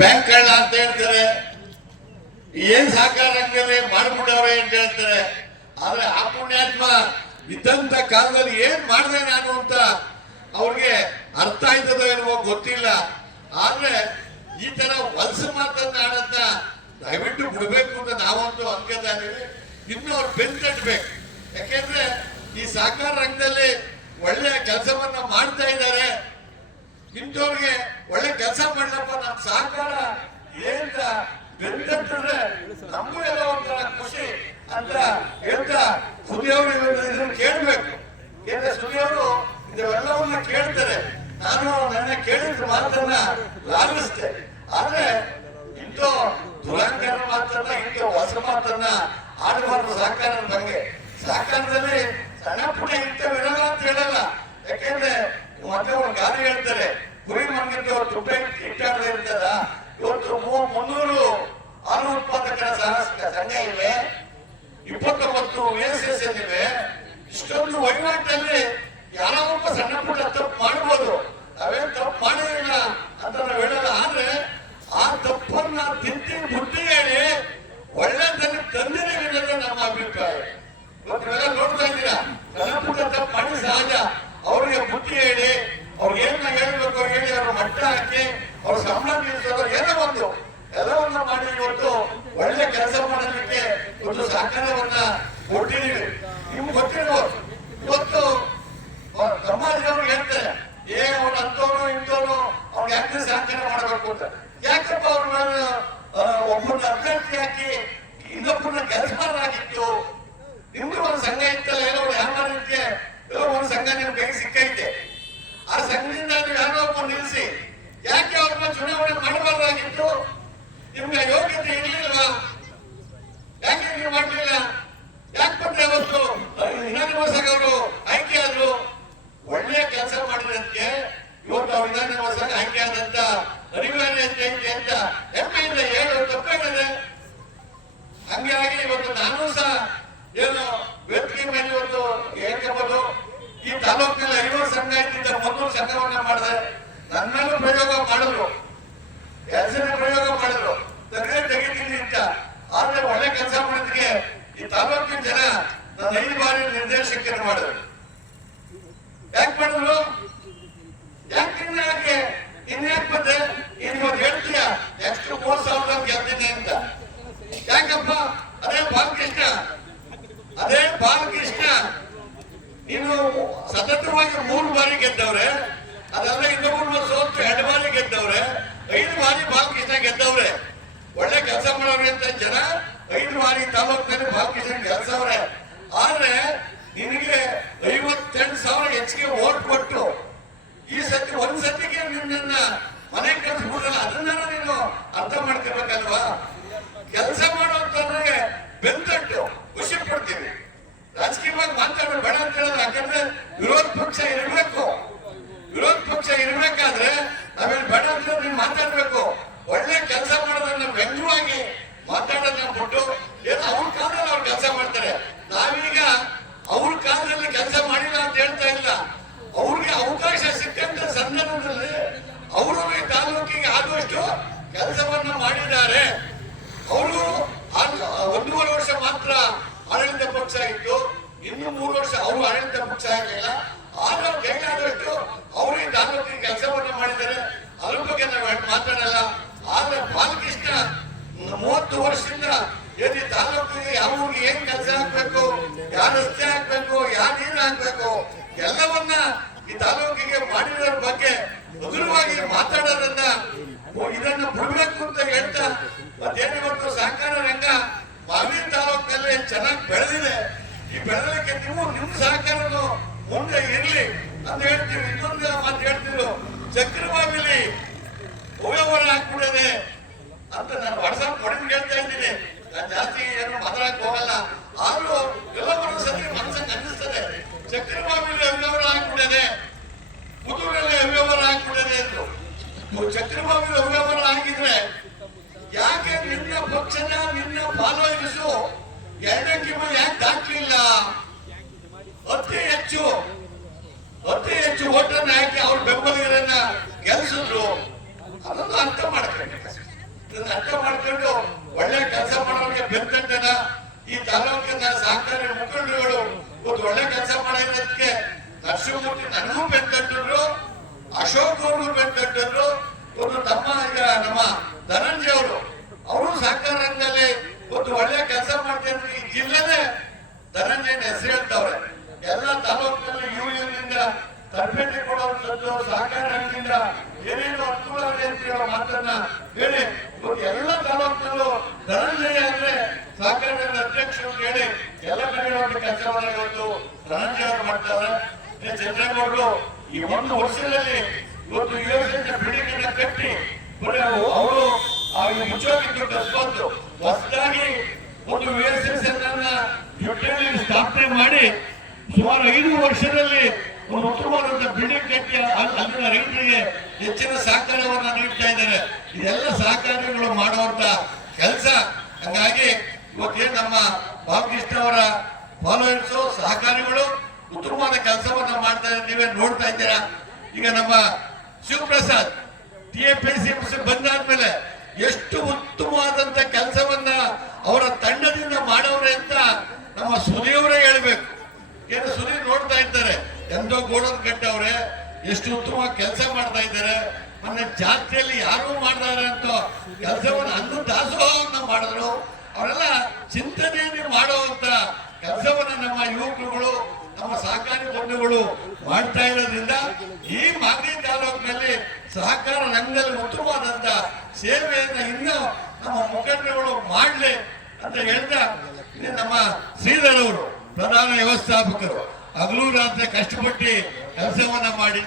ಬ್ಯಾಂಕ್ಗಳನ್ನ ಅಂತ ಹೇಳ್ತಾರೆ, ಏನ್ ಸಹಕಾರ ರಂಗದಲ್ಲಿ ಮಾಡ್ಬಿಟ್ಟವ್ರೆ ಅಂತ ಹೇಳ್ತಾರೆ. ಆದ್ರೆ ಆ ಪುಣ್ಯಾತ್ಮ ಇದ್ದಂತ ಕಾಲದಲ್ಲಿ ಏನ್ ಮಾಡಿದೆ ನಾನು ಅಂತ ಅವ್ರಿಗೆ ಅರ್ಥ ಆಯ್ತದೋ ಏನೋ ಗೊತ್ತಿಲ್ಲ. ಆದ್ರೆ ಈ ತರ ವಲಸು ಮಾತನಾಡೋದನ್ನ ದಯವಿಟ್ಟು ಬಿಡ್ಬೇಕು ಅಂತ ನಾವಂತೂ ಅನ್ಕೋತಾ ಇದೀವಿ. ಇನ್ನು ಅವ್ರು ಬೆನ್ ತಟ್ಟಬೇಕು. ಯಾಕೆಂದ್ರೆ ಈ ಸಹಕಾರ ರಂಗದಲ್ಲಿ ಒಳ್ಳೆ ಕೆಲಸವನ್ನ ಮಾಡ್ತಾ ಇದ್ದಾರೆ. ಇಂಥವ್ರಿಗೆ ಒಳ್ಳೆ ಕೆಲಸ ಮಾಡ್ಲಪ್ಪ ನಮ್ಮ ಸಹಕಾರ ಏನ್ ಬೆನ್ ತಟ್ಟಿದ್ರೆ ನಮಗೂ ಎಲ್ಲ ಒಂಥರ ಖುಷಿ ಅಂತ ಹೇಳ್ತಾ ಸುದಿಯವರು ಇದನ್ನು ಕೇಳ್ಬೇಕು. ಯಾಕಂದ್ರೆ ಸುದಿಯವರು ಇದೆಲ್ಲವನ್ನ ಕೇಳ್ತಾರೆ. ನಾನು ನನ್ನ ಕೇಳಿದ ಮಾತನ್ನ ಲಾಲಿಸ್ತೆ. ಆದ್ರೆ ಇಂಥ ದುರಂಕಾರ ಮಾತನ್ನ ಇಂಥ ಹೊಸ ಮಾತನ್ನ ಆಡಬಾರ್ದು ಸಹಕಾರದ ಬಗ್ಗೆ. ಸಹಕಾರದಲ್ಲಿ ಸಣ್ಣ ಪುಟ್ಟ ಇಂಥವಿರಲ್ಲ ಅಂತ ಹೇಳಲ್ಲ. ಯಾಕೆಂದ್ರೆ ಮತ್ತೆ ಒಂದು ಗಾದೆ ಹೇಳ್ತಾರೆ, ಕುರಿ ಮಂಗಕ್ಕೆ ಅವ್ರು ತುಪ್ಪ ಇಟ್ಟಾಡದೆ ಇರ್ತದ. ಇವತ್ತು 300 ಹಾಲು ಉತ್ಪಾದಕರ ಸಂಘ ಇವೆ, 29 ASSN ಇವೆ. ಇಷ್ಟೊಂದು ವಹಿವಾಟಲ್ಲಿ ಯಾರೋ ಒಬ್ಬ ಸಣ್ಣ ಪುಟ್ಟ ತಪ್ಪು ಮಾಡ್ಬೋದು. ನಾವೇನ್ ತಪ್ಪು ಮಾಡಿಲ್ಲ ಅಂತ ನಾವು ಹೇಳಲ್ಲ. ಆದ್ರೆ ಆ ತಪ್ಪನ್ನ ತಿಂತಿ ಬುದ್ಧಿ ಹೇಳಿ ಒಳ್ಳೆದನ್ನು ತಂದಿದ್ದೀವಿ ಅನ್ನೋದು ನಮ್ಮ ಅಭಿಪ್ರಾಯ. ಇವತ್ತು ನೀವೆಲ್ಲ ನೋಡ್ತಾ ಇದ್ದೀರಾ, ಸಣ್ಣ ಪುಟ್ಟ ತಪ್ಪು ಮಾಡಿ ಸಹಜ. ಅವ್ರಿಗೆ ಬುದ್ಧಿ ಹೇಳಿ, ಅವ್ರಿಗೆ ಏನ ಹೇಳ್ಬೇಕು ಹೇಳಿ, ಅವ್ರ ಮಟ್ಟ ಹಾಕಿ, ಅವ್ರ ಸಂಬಳ ನಿಲ್ಲಿಸೋದು ಎಲ್ಲವನ್ನ ಮಾಡಿ ಇವತ್ತು ಒಳ್ಳೆ ಕೆಲಸ ಮಾಡೋದಕ್ಕೆ ಇವತ್ತು ಸಹಕಾರವನ್ನ ಕೊಟ್ಟಿದ್ದೀವಿ. ನಿಮ್ಗೆ ಗೊತ್ತಿರ್ಬೋದು, ಇವತ್ತು ಸಮಾಜದವ್ರು ಹೇಳ್ತಾರೆ, ಅವ್ರು ಅಂತವನು ಇಂಥವನು ಅವ್ರು ಯಾಕೆ ಸಹಕಾರ ಮಾಡಬೇಕು ಅಂತ. ಯಾಕಪ್ಪ ಅವ್ರ ಮೇಲೆ ಒಬ್ಬರನ್ನ ಅಭ್ಯರ್ಥಿ ಹಾಕಿ ಇನ್ನೊಬ್ಬರನ್ನ ಕೆಲಸ ಮಾಡಲಾಗಿತ್ತು. ನಿಮ್ಗೆ ಒಂದು ಸಂಘ ಇತ್ತಲ್ಲ, ಏನೋ ಯಾರಿಗೆ ಎಲ್ಲೋ ಒಂದು ಸಂಘ ನಿಮ್ಗೆ ಸಿಕ್ಕೈತೆ. ಆ ಸಂಘದಿಂದ ನೀವು ಯಾರೋ ಒಬ್ಬರು ನಿಲ್ಲಿಸಿ ಯಾಕೆ ಅವ್ರನ್ನ ಚುನಾವಣೆ ಮಾಡಬಾರ್ದಾಗಿತ್ತು? ನಿಮ್ಗೆ ಯೋಗ್ಯತೆ ಇರ್ಲಿಲ್ವಾ? ಯಾಕೆ ನೀವು ಮಾಡಲಿಲ್ಲ? ಯಾಕೆ ಬಂದ್ರೆ ಅವತ್ತು ವಿಧಾನಸಭೆ ಅವರು ಆಯ್ಕೆ ಆದ್ರು? ಒಳ್ಳೆಯ ಕೆಲಸ ಮಾಡಿದಕ್ಕೆ ಇವತ್ತು ಅವ್ರು ವಿಧಾನಸಭೆ ಆಯ್ಕೆ ಆದಂತ ಅನಿವಾರ್ಯತೆ ಐತೆ ಅಂತ ಹೆಮ್ಮೆಯಿಂದ ಹೇಳೋ ತಪ್ಪಾಗಿದೆ. ಹಂಗಾಗಿ ಇವತ್ತು ನಾನು ಸಹ ಏನು ವೇದಿಕೆ ಮೇಲೆ ಇವತ್ತು ಹೇಳ್ಬೋದು, ಈ ತಾಲೂಕಿನಲ್ಲಿ 50 ಸಂಘ ಇದ್ದಿದ್ದ 300 ಸಂಘವನ್ನ ಮಾಡಿದೆ. ನನ್ನಲ್ಲೂ ಪ್ರಯೋಗ ಮಾಡಿದ್ರು, ಹೆಸರಿನ ಪ್ರಯೋಗ ಮಾಡಿದ್ರು, ತೆಗಿತೀನಿ ಅಂತ. ಆದ್ರೆ ಒಳ್ಳೆ ಕೆಲಸ ಮಾಡೋದಕ್ಕೆ ಈ ತಾಲೂಕಿನ ಜನ ನನ್ನ 5 ಬಾರಿ ನಿರ್ದೇಶಕರು ಮಾಡಿದ್ರು. ಯಾಕೆ ಮಾಡಿದ್ರು? ಯಾಕೆ ಇನ್ಯಾಕೆ ಬಂದೆ? ಇವತ್ತು ಹೇಳ್ತೀಯ ನೆಕ್ಸ್ಟ್ 3000 ಗೆಲ್ತೀನಿ ಅಂತ. ಯಾಕಪ್ಪ? ಅದೇ ಬಾಲಕೃಷ್ಣ ಇನ್ನು ಸತತವಾಗಿ 3 ಬಾರಿ ಗೆದ್ದವ್ರೆ. ಅದೆಲ್ಲ ಇನ್ನೊಬ್ಬರು ಸೋತು 2 ಬಾರಿ ಗೆದ್ದವ್ರೆ. 5 ಬಾರಿ ಬಾಲಕೃಷ್ಣ ಗೆದ್ದವ್ರೆ. ಒಳ್ಳೆ ಕೆಲಸ ಮಾಡೋರು ಅಂತ ಜನ 5 ಬಾರಿ ತಾಲೂಕಿನಲ್ಲಿ ಬಾಲಕೃಷ್ಣ ಗೆಲ್ಸವ್ರೆ. ಆದ್ರೆ ನಿನಗೆ 58,000 ಹೆಚ್ಚಿಗೆ ಓಟ್ ಕೊಟ್ಟು ಈ ಸತಿ ಒಂದ್ ಸತಿಗೆ ನಿನ್ನ ಮನೆ ಕಳಿಸ್ಬಿಡಲ್ಲ. ಅದನ್ನ ನೀನು ಅರ್ಥ ಮಾಡ್ಕೋಬೇಕಲ್ವಾ? ಕೆಲಸ ಮಾಡೋಂತಂದ್ರೆ ಬೆಂತಟ್ಟು ಖುಷಿ ಪಡ್ತೀವಿ. ರಾಜಕೀಯವಾಗಿ ಮಾತಾಡೋದು ಬೇಡ ಅಂತ ಹೇಳಿದ್ರೆ, ಯಾಕಂದ್ರೆ ವಿರೋಧ ಪಕ್ಷ ಇರಬೇಕು. ವಿರೋಧ ಪಕ್ಷ ಇರ್ಬೇಕಾದ್ರೆ ನಾವೇನು ಬೇಡ ಅಂತ ನೀವು ಮಾತಾಡ್ಬೇಕು. ಒಳ್ಳೆ ಕೆಲಸ ಮಾಡೋದನ್ನ ವ್ಯಂಗ್ಯವಾಗಿ ಮಾತಾಡೋದನ್ನ ಬಿಟ್ಟು ಏನೋ ಅವ್ರ ಕಾಲದಲ್ಲಿ ಅವ್ರು ಕೆಲಸ ಮಾಡ್ತಾರೆ. ನಾವೀಗ ಅವ್ರ ಕಾಲದಲ್ಲಿ ಕೆಲಸ ಮಾಡಿಲ್ಲ ಅಂತ ಹೇಳ್ತಾ ಇಲ್ಲ. ಅವ್ರಿಗೆ ಅವಕಾಶ ಸಿಕ್ಕಂತ ಸಂದರ್ಭದಲ್ಲಿ ಅವರು ಈ ತಾಲೂಕಿಗೆ ಆದಷ್ಟು ಕೆಲಸವನ್ನ ಮಾಡಿದ್ದಾರೆ. ಅವರು 1.5 ವರ್ಷ ಮಾತ್ರ ಆಡಳಿತ ಪಕ್ಷ ಇತ್ತು, ಇನ್ನು 3 ವರ್ಷ ಅವರು ಆಡಳಿತ ಪಕ್ಷ ಆಗಲಿಲ್ಲ. ಆದ್ರೆ ಅವ್ರು ಕೈಲಾದಷ್ಟು ಅವರು ಈ ತಾಲೂಕಿಗೆ ಕೆಲಸವನ್ನ ಮಾಡಿದ್ದಾರೆ. ಅದ್ರ ಬಗ್ಗೆ ನಾವು ಮಾತಾಡಲ್ಲ. ಆದ್ರೆ ಬಾಲಕೃಷ್ಣ 30 ವರ್ಷದಿಂದ ಈ ತಾಲೂಕಿಗೆ ಯಾವ ಊರಿಗೆ ಏನ್ ಕೆಲಸ ಆಗ್ಬೇಕು, ಯಾವ ರಸ್ತೆ ಆಗ್ಬೇಕು, ಯಾವ ನೀರು ಆಗ್ಬೇಕು, ಎಲ್ಲವನ್ನ ಈ ತಾಲೂಕಿಗೆ ಮಾಡಿರೋದ್ರ ಬಗ್ಗೆ ಹಗುರವಾಗಿ ಮಾತಾಡೋದನ್ನ ಇದನ್ನ ಬಿಡ್ಬೇಕು ಅಂತ ಹೇಳ್ತಾ, ಮತ್ತೇನಿವತ್ತು ಸಹಕಾರ ರಂಗ ಮಾವಿನ ತಾಲೂಕಿನಲ್ಲಿ ಚೆನ್ನಾಗಿ ಬೆಳೆದಿದೆ. ಈ ಬೆಳೆದಕ್ಕೆ ನಿಮ್ಮ ಸಹಕಾರನು ಮುಂದೆ ಇರ್ಲಿ ಅಂತ ಹೇಳ್ತೀವಿ. ಇನ್ನೊಂದು ಮಾತು ಹೇಳ್ತಿದ್ರು, ಚಕ್ರಬಾವಿಲಿ ಅವ್ಯವಹಾರ ಆಗ್ಬಿಡದೆ ಅಂತ ನಾನು ವಾಟ್ಸ್ಆಪ್ ಹೊಡೆದು ಹೇಳ್ತಾ ಇದ್ದೀನಿ. ನಾನು ಜಾಸ್ತಿ ಏನು ಮಾತಾಡಕ್ ಹೋಗಲ್ಲ. ಆದ್ರೂ ಎಲ್ಲ ಸತಿ ಮನಸ್ಸಂಗೆ ಅನ್ನಿಸ್ತದೆ, ಚಕ್ರಬಾವಿಲಿ ಅವ್ಯವಹಾರ ಆಗ್ಬಿಡದೆ, ಪುತ್ತೂರಲ್ಲಿ ಅವ್ಯವಹಾರ ಆಗ್ಬಿಡದೆ ಎಂದು. ಚಕ್ರಬಾವಿಲಿ ಅವ್ಯವಹಾರ ಆಗಿದ್ರೆ ಯಾಕೆ ನಿನ್ನ ಪಕ್ಷದ ನಿನ್ನ ಫಾಲೋವರ್ಸು 2ಕ್ಕೆ ಮೇಲೆ ಯಾಕೆ ದಾಖಲಿಲ್ಲ? ಅತಿ ಹೆಚ್ಚು ಓಟನ್ನ ಹಾಕಿ ಅವ್ರ ಬೆಂಬಲಿಗರನ್ನ ಗೆಲ್ಸಿದ್ರು. ಅದನ್ನು ಅರ್ಥ ಮಾಡಕ್ಕೆ ಮಾಡ್ಬೇಕಾಗಿದೆ. ಇದನ್ನ ಅರ್ಥ ಮಾಡ್ಕೊಂಡು ಒಳ್ಳೆ ಕೆಲಸ ಮಾಡೋರಿಗೆ ಬೆಂತಟ್ಟನ ಈ ತಾಲೂಕಿನ ಸಹಕಾರಿ ಮುಖಂಡರುಗಳು ಒಂದು ಒಳ್ಳೆ ಕೆಲಸ ಮಾಡೋದಕ್ಕೆ ನರಸಿಂಹಮೂರ್ತಿ ನನಗೂ ಬೆಂತಟ್ಟಿದ್ರು, ಅಶೋಕ್ ಅವ್ರಿಗೂ ಬೆಂತಟ್ಟಿದ್ರು, ಒಂದು ತಮ್ಮ ಈಗ ನಮ್ಮ ಧನಂಜಯ ಅವರು ಸಹಕಾರ ರಂಗದಲ್ಲಿ ಒಂದು ಒಳ್ಳೆ ಕೆಲಸ ಮಾಡ್ತಾರೆ. ಈ ಜಿಲ್ಲೆನೇ ಧನಂಜಯನ ಹೆಸರು ಹೇಳ್ತಾವ್ರೆ. ಎಲ್ಲ ತಾಲೂಕಿನಲ್ಲಿ ಯೂನಿಯನ್ನಿಂದ ತರಬೇತಿ ಕೊಡುವಂಥದ್ದು, ಸಹಕಾರ ರಂಗದಿಂದ ಏನೇನು ಅನುಕೂಲ ಇದೆ ಅಂತ ಹೇಳೋ ಮಾತನ್ನ ಹೇಳಿ ಎಲ್ಲ ತಾಲೂಕಿನಲ್ಲೂ ಧನಂಜಯ ಅಂದ್ರೆ ಸಹಕಾರ ರಂಗದ ಅಧ್ಯಕ್ಷರು ಹೇಳಿ ಎಲ್ಲ ಕಡೆ ಒಂದು ಕೆಲಸವನ್ನ ಇವತ್ತು ಧನಂಜಯ ಅವರು ಮಾಡ್ತಾರೆ. ಚಂದ್ರೇಗೌಡರು ಈ ಒಂದು ವರ್ಷದಲ್ಲಿ ಇವತ್ತು ಯೋಜನೆ ಬಿಲ್ಡಿಂಗ್ ಕಟ್ಟಿ ಅವರು ಮುಚ್ಚೋಗಿದ್ದು ಕಸ್ಬಂದು ಹೊಸದಾಗಿ ಒಂದು VSS ಸ್ಥಾಪನೆ ಮಾಡಿ ಸುಮಾರು 5 ವರ್ಷದಲ್ಲಿ ಒಂದು ಉತ್ತಮವಾದಂತ ಬಿಲ್ಡಿಂಗ್ ಕಟ್ಟಿ ಅಲ್ಲಿನ ರೈತರಿಗೆ ಹೆಚ್ಚಿನ ಸಹಕಾರವನ್ನ ನೀಡ್ತಾ ಇದ್ದಾರೆ. ಇದೆಲ್ಲ ಸಹಕಾರಿಗಳು ಮಾಡುವಂತ ಕೆಲಸ. ಹಂಗಾಗಿ ಇವತ್ತೇನು ನಮ್ಮ ಬಾಲಕೃಷ್ಣ ಅವರ ಫಾಲೋವರ್ಸ್ ಸಹಕಾರಿಗಳು ಉತ್ತಮವಾದ ಕೆಲಸವನ್ನ ಮಾಡ್ತಾ ಇದ್ದಾರೆ, ನೀವೇ ನೋಡ್ತಾ ಇದ್ದೀರಾ. ಈಗ ನಮ್ಮ ಶಿವಪ್ರಸಾದ್ TFPC ಬಂದಾದ್ಮೇಲೆ ಎಷ್ಟು ಉತ್ತಮವಾದಂತ ಕೆಲಸವನ್ನ ಅವರ ತಂಡದಿಂದ ಮಾಡವ್ರೆ ಅಂತ ನಮ್ಮ ಸುದೀವರೇ ಹೇಳ್ಬೇಕು. ಏನು ಸುದೀರ್ ನೋಡ್ತಾ ಇದ್ದಾರೆ, ಎಂದೋ ಗೋಡನ್ ಕಟ್ಟವ್ರೆ, ಎಷ್ಟು ಉತ್ತಮವಾಗಿ ಕೆಲಸ ಮಾಡ್ತಾ ಇದ್ದಾರೆ. ಮೊನ್ನೆ ಜಾತ್ರೆಯಲ್ಲಿ ಯಾರು ಮಾಡ್ತಾರೆ ಅಂತ ಕೆಲಸವನ್ನ ಅನ್ನ ದಾಸೋಹವನ್ನ ಮಾಡಿದ್ರು. ಅವರೆಲ್ಲ ಚಿಂತನೆಯನ್ನು ಮಾಡುವಂತ ಕೆಲಸವನ್ನ ನಮ್ಮ ಯುವಕರುಗಳು, ನಮ್ಮ ಸಹಕಾರಿ ಬಂಧುಗಳು ಮಾಡ್ತಾ ಇರೋದ್ರಿಂದ ಈ ಮಾಗಡಿ ತಾಲೂಕಿನಲ್ಲಿ ಸಹಕಾರ ರಂಗದಲ್ಲಿ ಉತ್ತಮವಾದಂತ ಸೇವೆಯನ್ನ ಇನ್ನೂ ನಮ್ಮ ಮುಖಂಡರುಗಳು ಮಾಡ್ಲಿ ಅಂತ ಹೇಳ್ತಾ, ನಮ್ಮ ಶ್ರೀಧರ್ ಅವರು ಪ್ರಧಾನ ವ್ಯವಸ್ಥಾಪಕರು ಹಗಲು ರಾತ್ರಿ ಕಷ್ಟಪಟ್ಟು ಕೆಲಸವನ್ನ ಮಾಡಿ